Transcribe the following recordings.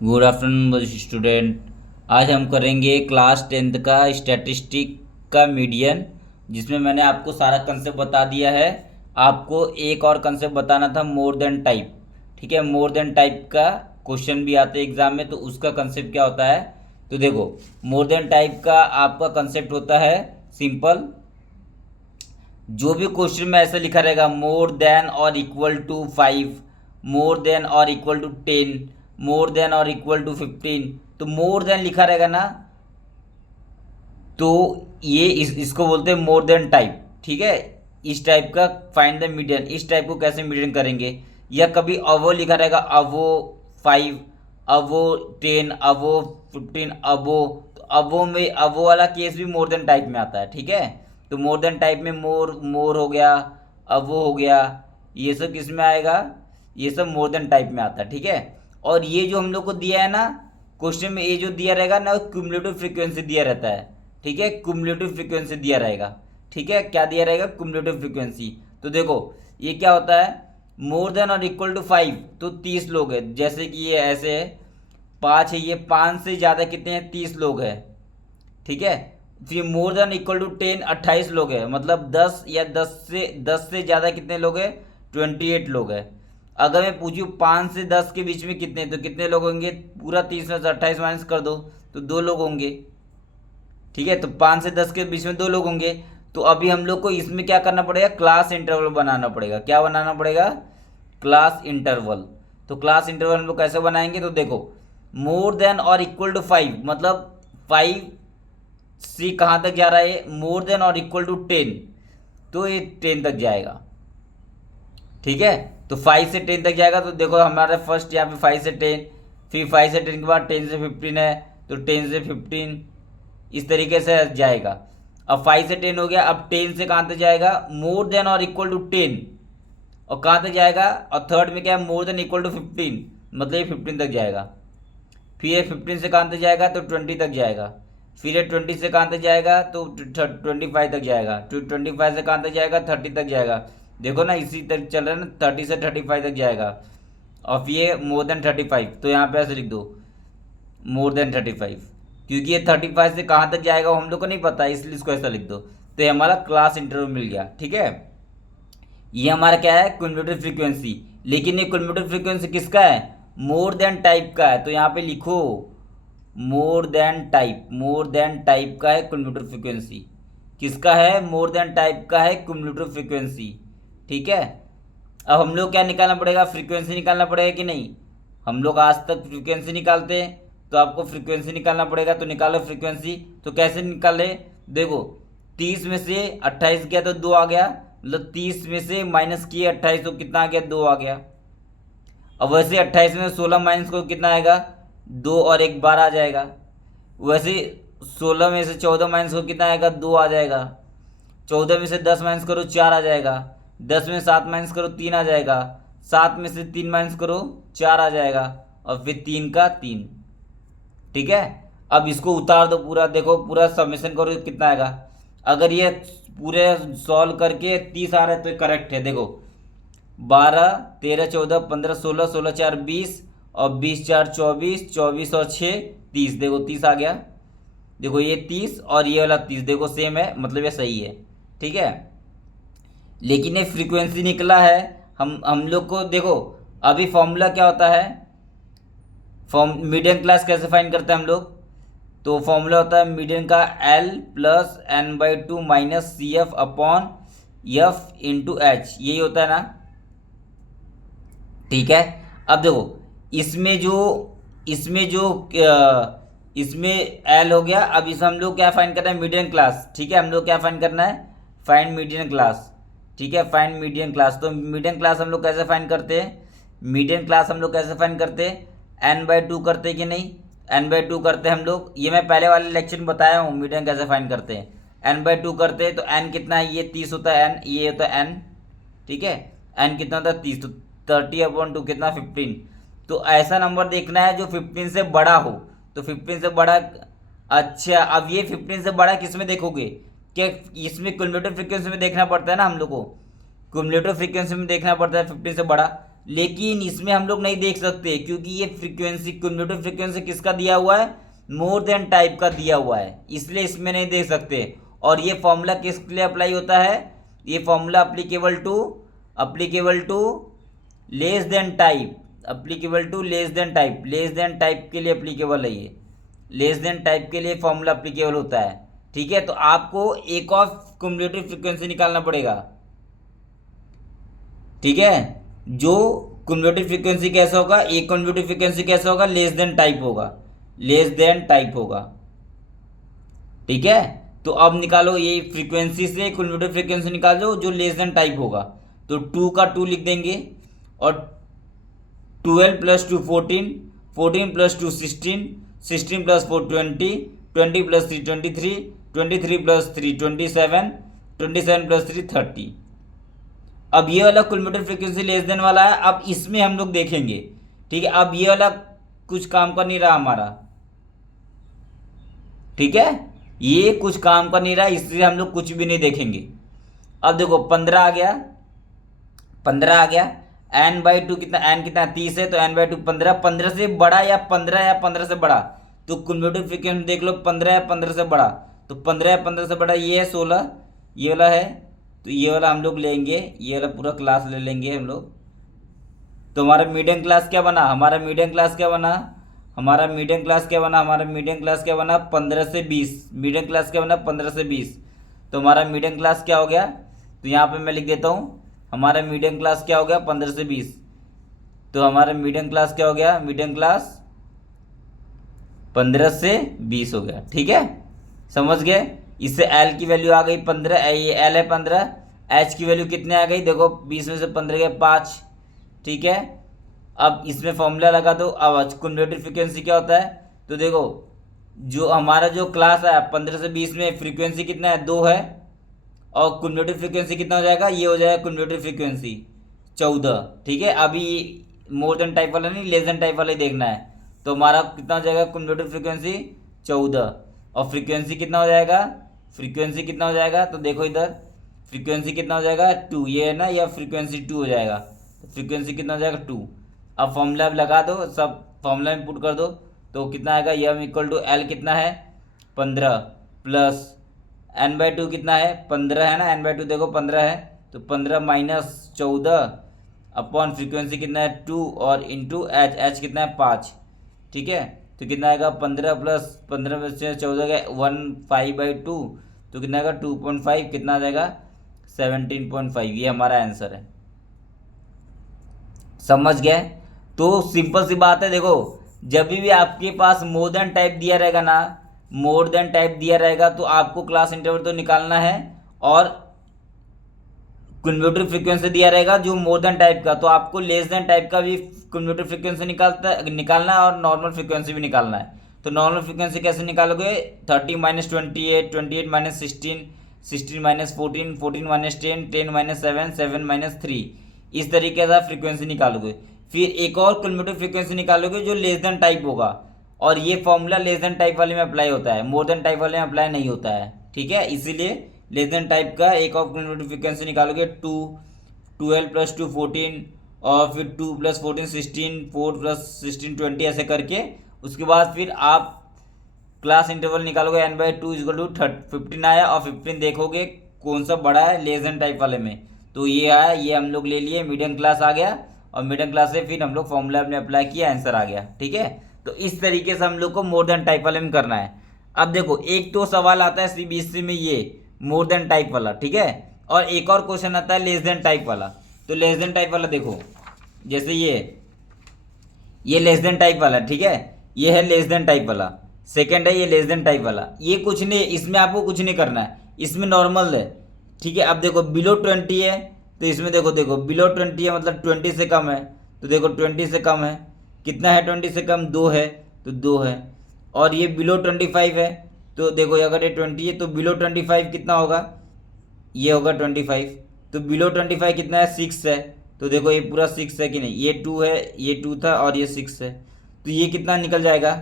Good afternoon student. आज हम करेंगे क्लास 10th का स्टैटिस्टिक का मीडियन, जिसमें मैंने आपको सारा कंसेप्ट बता दिया है। आपको एक और कंसेप्ट बताना था, मोर देन टाइप। ठीक है, मोर देन टाइप का क्वेश्चन भी आते हैं एग्जाम में, तो उसका कंसेप्ट क्या होता है। तो देखो, मोर देन टाइप का आपका कंसेप्ट होता है सिंपल। जो भी क्वेश्चन में ऐसा लिखा रहेगा मोर देन और इक्वल टू 5, मोर देन और इक्वल टू 10, मोर देन और इक्वल टू 15, तो मोर देन लिखा रहेगा ना, तो ये इसको बोलते हैं मोर देन टाइप। ठीक है, इस टाइप का फाइंड द मीडियन, इस टाइप को कैसे मीडियन करेंगे। या कभी अवो लिखा रहेगा, अवो 5, अवो 10, अवो 15, अवो, तो अवो में अवो वाला केस भी मोर देन टाइप में आता है। ठीक है, तो मोर देन टाइप में मोर मोर हो गया, अवो हो गया, ये सब किस में आएगा, ये सब मोर देन टाइप में आता है। ठीक है, और ये जो हम लोग को दिया है ना क्वेश्चन में, ये जो दिया रहेगा ना, क्यूमुलेटिव फ्रीक्वेंसी दिया रहता है। ठीक है, क्यूमुलेटिव फ्रीक्वेंसी दिया रहेगा। ठीक है, क्या दिया रहेगा, क्यूमुलेटिव फ्रीक्वेंसी। तो देखो ये क्या होता है, मोर देन और इक्वल टू 5, तो 30 लोग हैं, जैसे कि ये ऐसे है, 5 है, ये 5 से ज़्यादा कितने हैं, 30 लोग हैं। ठीक है, फिर मोर देन इक्वल टू 10, 28 लोग हैं, मतलब 10 या 10 से ज़्यादा कितने लोग हैं, 28 लोग हैं। अगर मैं पूछूँ 5 से 10 के बीच में कितने, तो कितने लोग होंगे, पूरा 30 में से 28 माइनस कर दो तो 2 लोग होंगे। ठीक है, तो 5 से 10 के बीच में 2 लोग होंगे। तो अभी हम लोग को इसमें क्या करना पड़ेगा, क्लास इंटरवल बनाना पड़ेगा। क्या बनाना पड़ेगा, क्लास इंटरवल। तो क्लास इंटरवल हम लोग कैसे बनाएंगे, तो देखो मोर देन और इक्वल टू 5, मतलब 5 से कहाँ तक जा रहा है, मोर देन और इक्वल टू 10, तो ये 10 तक जाएगा। ठीक है, तो 5 से 10 तक जाएगा, तो देखो हमारा फर्स्ट यहाँ पे 5 से 10, फिर 5 से 10 के बाद 10 से 15 है, तो 10 से 15 इस तरीके से जाएगा। अब 5 से 10 हो गया, अब 10 से कहाँ तक जाएगा, मोर देन और इक्वल टू 10, और कहाँ तक जाएगा, और थर्ड में क्या है, मोर देन इक्वल टू 15, मतलब ये 15 तक जाएगा। फिर ये 15 से कहाँ तक जाएगा, तो 20 तक जाएगा। फिर ये 20 से कहाँ तक जाएगा, तो 25 तक जाएगा। 25 से कहाँ तक जाएगा, 30 तक जाएगा। देखो ना, इसी तक चल रहा है ना, 30 से 35 तक जाएगा। और फिर ये मोर देन 35, तो यहाँ पे ऐसे लिख दो मोर देन 35, क्योंकि ये 35 से कहाँ तक जाएगा वो हम लोग को नहीं पता, इसलिए इसको ऐसा लिख दो। तो ये हमारा क्लास इंटरवल मिल गया। ठीक है, ये हमारा क्या है, क्युमुलेटिव फ्रीक्वेंसी। लेकिन ये क्युमुलेटिव फ्रीक्वेंसी किसका है, मोर देन टाइप का है। तो यहाँ पे लिखो मोर देन टाइप, मोर देन टाइप का है क्युमुलेटिव फ्रीक्वेंसी। किसका है, मोर देन टाइप का है क्युमुलेटिव फ्रीक्वेंसी। ठीक है, अब हम लोग क्या निकालना पड़ेगा, फ्रीक्वेंसी निकालना पड़ेगा कि नहीं। हम लोग आज तक फ्रीक्वेंसी निकालते हैं, तो आपको फ्रीक्वेंसी निकालना पड़ेगा। तो निकालो फ्रीक्वेंसी, तो कैसे निकाले, देखो 30 में से 28 गया तो 2 आ गया, मतलब 30 में से माइनस किए 28 तो कितना आ गया, 2 आ गया। अब वैसे 28 में 16 माइनस को कितना आएगा, 2 और 1 12 आ जाएगा। वैसे 16 में से 14 माइनस को कितना आएगा, 2 आ जाएगा। 14 में से 10 माइनस करो, 4 आ जाएगा। 10 में 7 माइनस करो, 3 आ जाएगा। 7 में से 3 माइनस करो, 4 आ जाएगा। और फिर 3 का 3। ठीक है, अब इसको उतार दो पूरा, देखो पूरा समेशन करो कितना आएगा। अगर ये पूरे सॉल्व करके 30 आ रहा है तो करेक्ट है। देखो 12 13 14 15 16, 16 4 20, और 20 4 24, 24 और 6 30, देखो 30 आ गया। देखो ये 30 और ये वाला 30 देखो सेम है, मतलब ये सही है। ठीक है, लेकिन ये फ्रीक्वेंसी निकला है। हम लोग को देखो, अभी फॉर्मूला क्या होता है, फॉर्म मीडियन क्लास कैसे फाइंड करते हैं हम लोग, तो फॉर्मूला होता है मीडियन का L plus n/2 minus c f upon f into h, यही होता है ना। ठीक है, अब देखो इसमें जो इसमें जो इसमें एल हो गया। अब इस हम लोग क्या फाइंड करना है, मीडियन क्लास। ठीक है, हम लोग क्या फाइंड करना है, फाइंड मीडियन क्लास। ठीक है, फाइंड मीडियन क्लास। तो मीडियन क्लास हम लोग कैसे फाइंड करते हैं, मीडियन क्लास हम लोग कैसे फाइंड करते हैं, n/2 करते कि नहीं, n/2 करते हैं हम लोग। ये मैं पहले वाले लेक्चर में बताया हूँ मीडियन कैसे फाइंड करते हैं। n/2 करते हैं तो n कितना है, ये 30 होता है n, ये होता है n। ठीक है, n कितना होता है 30, तो 30/2 कितना 15। तो ऐसा नंबर देखना है जो 15 से बड़ा हो, तो 15 से बड़ा। अच्छा, अब ये 15 से बड़ा किस में देखोगे, कि इसमें क्युमुलेटिव फ्रीक्वेंसी में देखना पड़ता है ना हम लोग को, क्युमुलेटिव फ्रीक्वेंसी में देखना पड़ता है 15 से बड़ा। लेकिन इसमें हम लोग नहीं देख सकते क्योंकि ये फ्रीक्वेंसी क्युमुलेटिव फ्रीक्वेंसी किसका दिया हुआ है, मोर देन टाइप का दिया हुआ है, इसलिए इसमें नहीं देख सकते। और ये फॉर्मूला किसके लिए अप्लाई होता है, ये formula applicable to less than type, applicable to less than type, less than type के लिए अप्लीकेबल है ये, लेस देन टाइप के लिए फॉर्मूला अप्लीकेबल होता है। ठीक है, तो आपको एक और क्युमुलेटिव फ्रीक्वेंसी निकालना पड़ेगा। ठीक है, जो क्युमुलेटिव फ्रीक्वेंसी कैसा होगा, एक क्युमुलेटिव फ्रीक्वेंसी कैसा होगा, लेस देन टाइप होगा, लेस देन टाइप होगा। ठीक है, तो अब निकालो ये फ्रीक्वेंसी से क्युमुलेटिव फ्रीक्वेंसी निकाल दो जो लेस देन टाइप होगा, तो 2 का 2 लिख देंगे, और 12 + 2 14, 14 + 2 16, 16 + 4 20, 20 + 3 23, 23 + 3 27, 27 + 3 30। अब ये वाला क्युमुलेटिव फ्रीक्वेंसी लेस देन वाला है, अब इसमें हम लोग देखेंगे। ठीक है, अब ये वाला कुछ काम का नहीं रहा हमारा। ठीक है, ये कुछ काम का नहीं रहा, इसलिए हम लोग कुछ भी नहीं देखेंगे। अब देखो 15 आ गया, 15 आ गया, n/2 कितना, n कितना 30 है, तो n/2 15, 15 से बड़ा या 15 या 15 से बड़ा, तो क्युमुलेटिव फ्रीक्वेंसी देख लो 15 या 15 से बड़ा, तो 15 या 15 से बड़ा ये है 16, ये वाला है, तो ये वाला हम लोग लेंगे, ये वाला पूरा क्लास ले लेंगे हम लोग। तो हमारा मीडियम क्लास क्या बना, हमारा मीडियम क्लास क्या बना, हमारा मीडियम क्लास क्या बना, हमारा मीडियम क्लास क्या बना 15 से 20, मीडियम क्लास क्या बना 15 से 20। तो हमारा मीडियम क्लास क्या हो गया, तो यहाँ पे मैं लिख देता हूँ, हमारा मीडियम क्लास क्या हो गया 15 से 20। तो हमारा मीडियम क्लास क्या हो गया, मीडियम क्लास 15 से 20 हो गया। ठीक है, समझ गए। इससे एल की वैल्यू आ गई 15, ये एल है 15, एच की वैल्यू कितने आ गई, देखो 20 में से 15 गए 5। ठीक है, अब इसमें फॉर्मूला लगा दो। अब क्युमुलेटिव फ्रीक्वेंसी क्या होता है, तो देखो जो हमारा जो क्लास है 15 से 20 में फ्रीक्वेंसी कितना है 2 है, और क्युमुलेटिव फ्रीक्वेंसी कितना हो जाएगा, ये हो जाएगा क्युमुलेटिव फ्रीक्वेंसी 14। ठीक है, अभी मोर देन टाइप वाला नहीं, लेस देन टाइप वाला ही देखना है। तो हमारा कितना हो जाएगा क्युमुलेटिव फ्रीक्वेंसी 14, और फ्रीक्वेंसी कितना हो जाएगा, फ्रीक्वेंसी कितना हो जाएगा, तो देखो इधर फ्रीक्वेंसी कितना हो जाएगा 2, ये है ना, या फ्रीक्वेंसी 2 हो जाएगा, तो फ्रीक्वेंसी कितना हो जाएगा 2। अब फॉर्मूला लगा दो, सब फॉर्मूला में पुट कर दो, तो कितना आएगा, यम इक्वल टू एल कितना है 15 प्लस n/2 कितना है 15 है ना, n/2 देखो 15 है, तो 15 - 14 अपॉन फ्रीक्वेंसी कितना है 2 और इंटू एच कितना है 5। ठीक है, तो कितना आएगा 15 + 15 में से 14 गया 15/2, तो कितना आएगा 2.5, कितना आ जाएगा 17.5। ये हमारा आंसर है। समझ गए। तो सिंपल सी बात है, देखो जब भी आपके पास मोर देन टाइप दिया रहेगा ना, मोर देन टाइप दिया रहेगा, तो आपको क्लास इंटरवल तो निकालना है, और क्युमुलेटिव फ्रीक्वेंसी दिया रहेगा जो मोर देन टाइप का, तो आपको लेस देन टाइप का भी क्युमुलेटिव फ्रीक्वेंसी निकालना है, और नॉर्मल फ्रीक्वेंसी भी निकालना है। तो नॉर्मल फ्रीक्वेंसी कैसे निकालोगे, 30 - 28, 28 - 16, 16 - 14, 14 - 10, 10 - 7, 7 - 3, इस तरीके से फ्रीक्वेंसी निकालोगे। फिर एक और क्युमुलेटिव फ्रीक्वेंसी निकालोगे जो लेस देन टाइप होगा, और ये फॉर्मूला लेस देन टाइप वाले में अप्लाई होता है, मोर देन टाइप वाले में अप्लाई नहीं होता है। ठीक है, इसीलिए लेस देन टाइप का एक और क्युमुलेटिव फ्रीक्वेंसी निकालोगे 2, 12 + 2 14, और फिर 2 + 14 16, 4 + 16 20, ऐसे करके उसके बाद फिर आप क्लास इंटरवल निकालोगे n/2 = 15 आया, और 15 देखोगे कौन सा बड़ा है लेस देन टाइप वाले में, तो ये आया, ये हम लोग ले लिए, मीडियम क्लास आ गया, और मीडियम क्लास से फिर हम लोग फॉर्मूला में अप्लाई किया, आंसर आ गया। ठीक है, तो इस तरीके से हम लोग को मोर देन टाइप वाले में करना है। अब देखो एक तो सवाल आता है CBSE में ये मोर देन टाइप वाला, ठीक है, और एक और क्वेश्चन आता है लेस देन टाइप वाला। तो लेस देन टाइप वाला देखो, जैसे ये लेस देन टाइप वाला, ठीक है, ये है लेस देन टाइप वाला, सेकंड है ये लेस देन टाइप वाला। ये कुछ नहीं, इसमें आपको कुछ नहीं करना है, इसमें नॉर्मल है। ठीक है, अब देखो बिलो 20 है, तो इसमें देखो बिलो 20 है मतलब 20 से कम है, तो देखो 20 से कम है, कितना है 20 से कम 2 है, तो 2 है। और ये बिलो 25 है, तो देखो अगर ये 20 है तो बिलो 25 कितना होगा, ये होगा 25। तो बिलो 25 कितना है 6 है, तो देखो ये पूरा 6 है कि नहीं, ये 2 है, ये 2 था और ये 6 है, तो ये कितना निकल जाएगा,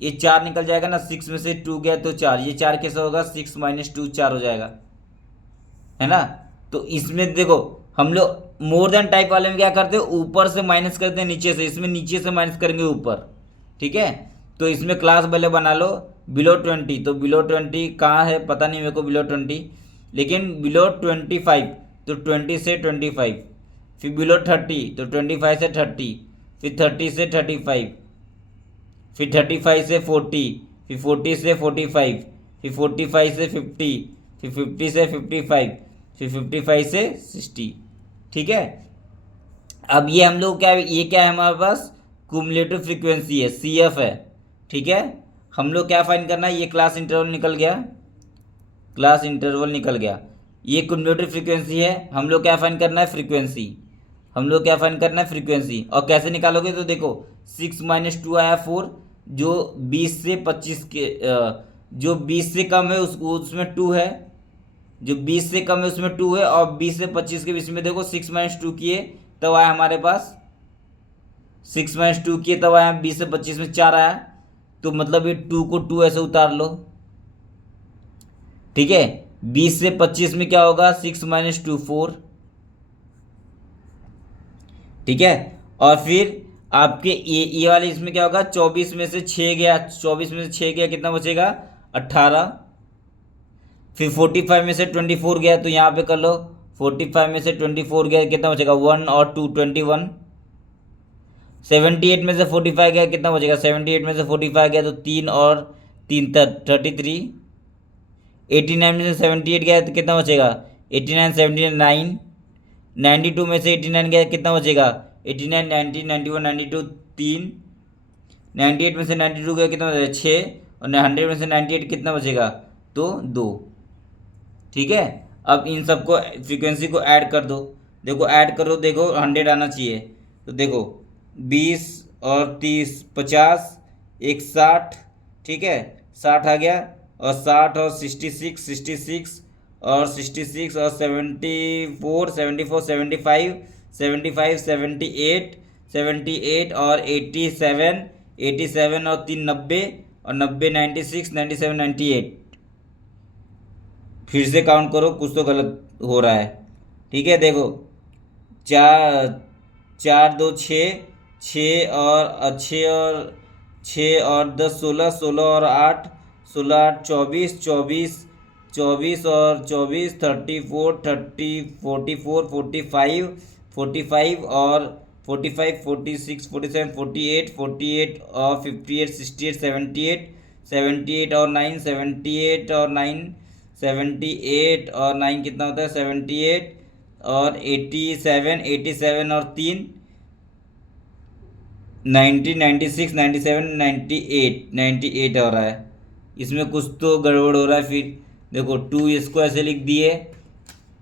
ये 4 निकल जाएगा ना, 6 में से 2 गया तो 4, ये 4 कैसे होगा, 6 - 2 4 हो जाएगा, है ना। तो इसमें देखो हम लोग मोर देन टाइप वाले में क्या करते हैं, ऊपर से माइनस करते हैं नीचे से, इसमें नीचे से माइनस करेंगे ऊपर। ठीक है, तो इसमें क्लास पहले बना लो बिलो 20। तो बिलो 20 कहाँ है पता नहीं मेरे को बिलो 20, लेकिन बिलो 25 तो 20 से 25, फिर बिलो 30 तो 25 से 30, फिर 30 से 35, फिर 35 से 40, फिर 40 से 45, फिर 45 से 50, फिर 50 से 55, फिर 55 से 60। ठीक है, अब ये हम लोग क्या, ये क्या है हमारे पास, कुमुलेटिव फ्रीक्वेंसी है, CF है। ठीक है, हम लोग क्या फाइंड करना है, ये क्लास इंटरवल निकल गया, क्लास इंटरवल निकल गया, ये कुमुलेटिव फ्रीक्वेंसी है। हम लोग क्या फाइंड करना है, फ्रीक्वेंसी। हम लोग क्या फाइंड करना है, फ्रीक्वेंसी। और कैसे निकालोगे, तो देखो 6 - 2 आया 4, जो 20 से 25 के जो 20 से कम है उसमें 2 है, जो 20 से कम है उसमें 2 है, और 20 से 25 के बीच में देखो 6 - 2 किए तब आया हमारे पास, 6 - 2 किए तब आया 20 से 25 में 4 आया। तो मतलब ये 2 को 2 ऐसे उतार लो। ठीक है, 20 से 25 में क्या होगा, 6 - 2 4। ठीक है, और फिर आपके ये वाले इसमें क्या होगा, 24 में से 6 गया, 24 में से 6 गया कितना बचेगा, 18। फिर 45 में से 24 गया, तो यहाँ पे कर लो 45 में से 24 गया कितना बचेगा, 1 और 2 21। 78 में से 45 गया कितना बचेगा, 78 में से 45 गया तो 3 और 3 33। 89 में से 78 गया तो कितना बचेगा, 89 79 9। 92 में से 89 गया कितना बचेगा, 89 90 91 92 3। 98 में से 92 गया कितना बचेगा, 6। और 100 में से 98 कितना बचेगा, तो 2। ठीक है, अब इन सबको फ्रीक्वेंसी को ऐड कर दो, देखो ऐड करो, देखो 100 आना चाहिए। तो देखो 20 और 30 50, एक 60। ठीक है, 60 आ गया, और 60 और 66 66 और 66 और 74 74 75 75 78 78 और 87 87 और 3 90 और 90 96 97 98। फिर से काउंट करो, कुछ तो गलत हो रहा है। ठीक है, देखो 4 4 2 6 6 और 10 16 16 और 8 16 8 24 24 24 और 24 34 30 44 45 45 और 45 46 47 48 48 और 58 68 78 78 और 9 78 और 9 78 और 9 कितना होता है, 78 और 87 87 और 3 90 96 97 98 98 हो रहा है। इसमें कुछ तो गड़बड़ हो रहा है। फिर देखो 2 इसको ऐसे लिख दिए,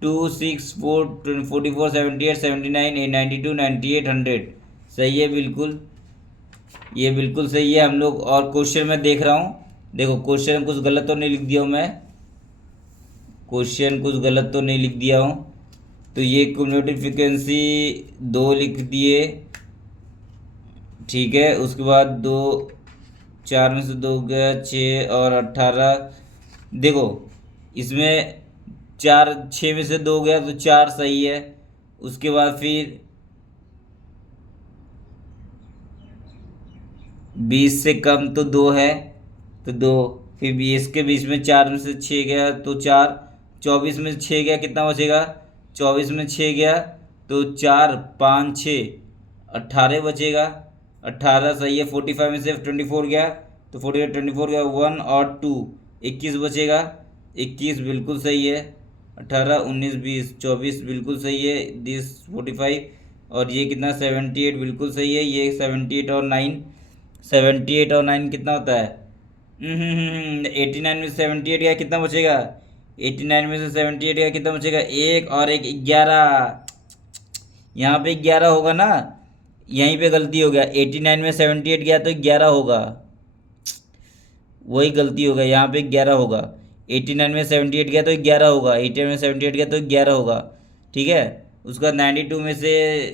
2 6 4 44 78 79 92 98 100। सही है बिल्कुल, ये बिल्कुल सही है हम लोग। और क्वेश्चन में देख रहा हूँ, देखो क्वेश्चन में कुछ गलत तो नहीं लिख दिया हूँ मैं, क्वेश्चन कुछ गलत तो नहीं लिख दिया हूँ। तो ये क्यूमुलेटिव फ्रीक्वेंसी 2 लिख दिए। ठीक है, उसके बाद 2 4 में से 2 गया 6 और 18। देखो इसमें 4 6 में से 2 गया तो 4 सही है। उसके बाद फिर 20 से कम तो 2 है, तो 2। फिर 20 के बीच में 4 में से 6 गया तो 4। 24 में से 6 गया कितना बचेगा, 24 में 6 गया तो 4 5 6 18 बचेगा। 18 सही है। 45 में से 24 गया तो 48 24 गया 1 और 2 21 बचेगा। 21 बिल्कुल सही है। 18 19 20 24 बिल्कुल सही है। दिस 45 और ये कितना 78 बिल्कुल सही है। ये 78 और 9 78 और 9 कितना होता है, 89 में से 78 गया कितना बचेगा, 89 में से 78 गया कितना बचेगा, 1 और 1 11। यहाँ पे 11 होगा ना, यहीं पे गलती हो गया। 89 में 78 गया तो 11 होगा, वही गलती होगा, यहाँ पे 11 होगा। 89 में 78 गया तो 11 होगा, 89 में 78 गया तो 11 होगा। ठीक है, उसका 92 में से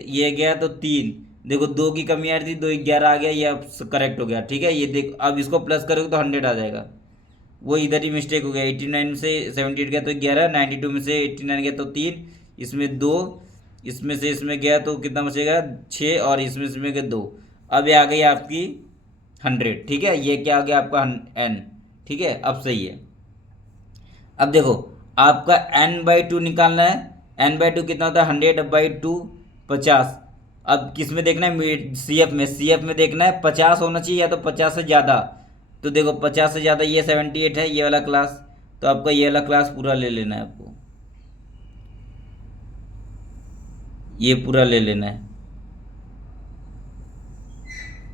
ये गया तो 3। देखो 2 की कमी आ रही थी, 2 11 आ गया, ये अब करेक्ट हो गया। ठीक है, ये देख अब इसको प्लस करोगे तो 100 आ जाएगा। वो इधर ही मिस्टेक हो गया। 89 में से 78 गया तो 11, 92 में से 89 गया तो 3, इसमें 2 इसमें से इसमें गया तो कितना बचेगा 6, और इसमें से इसमें गया 2। अब ये आ गई आपकी 100, ठीक है। ये क्या आ गया आपका n, ठीक है। अब सही है। अब देखो आपका n/2 निकालना है। n/2 कितना होता है 100/2, 50। अब किस में देखना है CF में, CF में देखना है 50 होना चाहिए या तो 50 से ज़्यादा। तो देखो 50 से ज़्यादा ये 78 है, ये वाला क्लास, तो आपका ये वाला क्लास पूरा ले लेना है आपको, ये पूरा ले लेना है,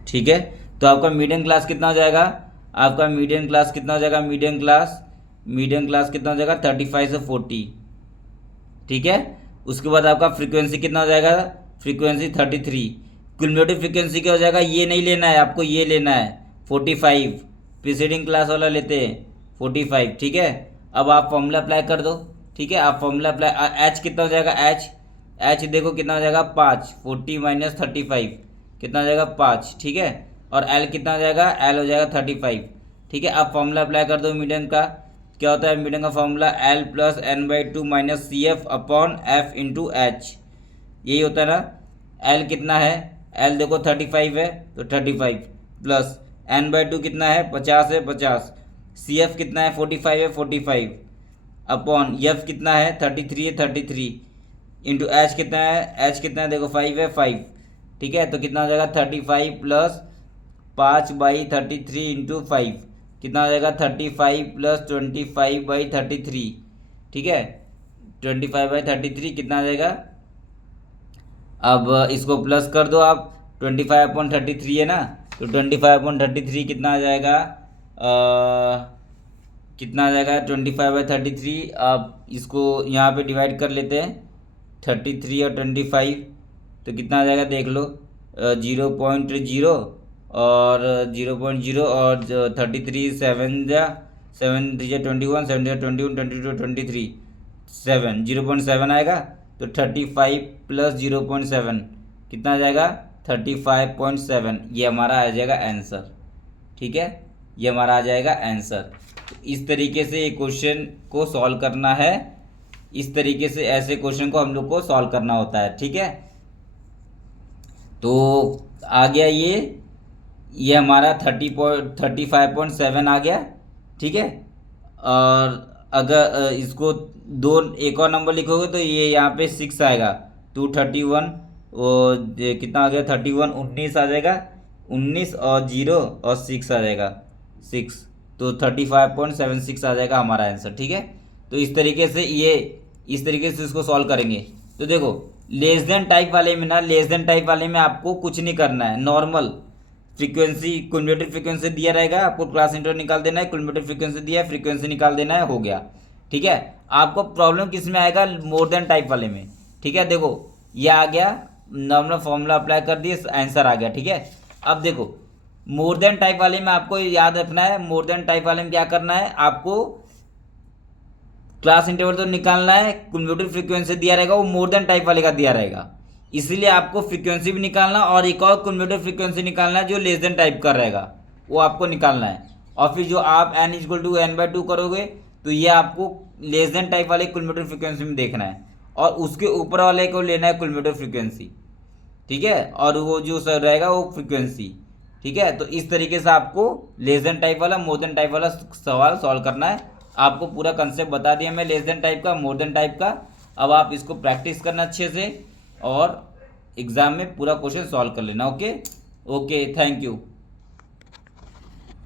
ठीक है। तो आपका मीडियम क्लास कितना हो जाएगा, आपका मीडियम क्लास कितना हो जाएगा, मीडियम क्लास कितना हो जाएगा 35 से 40, ठीक है। उसके बाद आपका फ्रीक्वेंसी कितना हो जाएगा, फ्रीक्वेंसी 33। क्यूमुलेटिव फ्रीक्वेंसी क्या हो जाएगा, ये नहीं लेना है आपको, ये लेना है 45, प्रीसीडिंग क्लास वाला लेते हैं 45, ठीक है। अब आप फॉर्मूला अप्लाई कर दो, ठीक है। आप फॉर्मूला अप्लाई, एच कितना हो जाएगा, एच देखो कितना हो जाएगा 5, 40 - 35 कितना हो जाएगा 5, ठीक है। और एल कितना हो जाएगा, एल हो जाएगा 35, ठीक है। अब फॉर्मूला अप्लाई कर दो मीडियम का। क्या होता है मीडियम का formula, L + n/2 - CF/F × H, यही होता है ना। L कितना है, L देखो 35 है तो 35 प्लस n/2 कितना है 50 है 50, CF कितना है 45 है 45 अपॉन F कितना है 33 है 33 इंटू H कितना है, H कितना है देखो 5 है 5, ठीक है। तो कितना हो जाएगा 35 प्लस 5/33 इंटू 5 कितना हो जाएगा 35 प्लस 25/33, ठीक है। 25/33 कितना आ जाएगा, अब इसको प्लस कर दो आप, 25/33 है ना, तो 25/33 कितना आ जाएगा, कितना आ जाएगा 25/33। आप इसको यहाँ पे डिवाइड कर लेते हैं, 33 और 25, तो कितना आ जाएगा देख लो, 0.0 और 0.0 और 33 7 3 21 7 21 22 23 7 0.7 आएगा। तो 35 प्लस 0.7 कितना आ जाएगा 35.7, ये हमारा आ जाएगा आंसर, ठीक है। ये हमारा आ जाएगा आंसर। तो इस तरीके से ये क्वेश्चन को सॉल्व करना है, इस तरीके से ऐसे क्वेश्चन को हम लोग को सॉल्व करना होता है, ठीक है। तो आ गया ये हमारा 35.7 आ गया, ठीक है। और अगर इसको एक और नंबर लिखोगे तो ये यहाँ पे 6 आएगा, 231, वो कितना आ गया 31, 19 आ जाएगा, 19 और 0 और 6 आ जाएगा 6, तो 35.76 आ जाएगा हमारा आंसर, ठीक है। तो इस तरीके से इसको सॉल्व करेंगे। तो देखो लेस देन टाइप वाले में ना, लेस देन टाइप वाले में आपको कुछ नहीं करना है, नॉर्मल फ्रीक्वेंसी क्यूमुलेटिव फ्रीक्वेंसी दिया रहेगा, आपको क्लास इंटरवल निकाल देना है, क्यूमुलेटिव फ्रीक्वेंसी दिया है, फ्रीक्वेंसी निकाल देना है, हो गया, ठीक है। आपको प्रॉब्लम किस में आएगा, मोर देन टाइप वाले में, ठीक है। देखो ये आ गया, नॉर्मल फॉर्मूला अप्लाई कर दिए, आंसर आ गया, ठीक है। अब देखो मोर देन टाइप वाले में आपको याद रखना है, मोर देन टाइप वाले में क्या करना है, आपको क्लास इंटरवल तो निकालना है, क्यूमुलेटिव फ्रीक्वेंसी दिया रहेगा वो मोर देन टाइप वाले का दिया रहेगा, इसीलिए आपको फ्रीक्वेंसी भी निकालना और एक और क्यूमुलेटिव फ्रीक्वेंसी निकालना है जो लेस देन टाइप का रहेगा, वो आपको निकालना है। और फिर जो आप n = n/2 करोगे तो ये आपको लेस देन टाइप वाले क्यूमुलेटिव फ्रीक्वेंसी में देखना है, और उसके ऊपर वाले को लेना है क्यूमुलेटिव फ्रीक्वेंसी, ठीक है। और वो जो सर रहेगा वो फ्रीक्वेंसी, ठीक है। तो इस तरीके से आपको लेस देन टाइप वाला मोर देन टाइप वाला सवाल सॉल्व करना है। आपको पूरा कंसेप्ट बता दिया मैं लेस देन टाइप का, मोर देन टाइप का। अब आप इसको प्रैक्टिस करना अच्छे से और एग्जाम में पूरा क्वेश्चन सॉल्व कर लेना। Okay, thank you.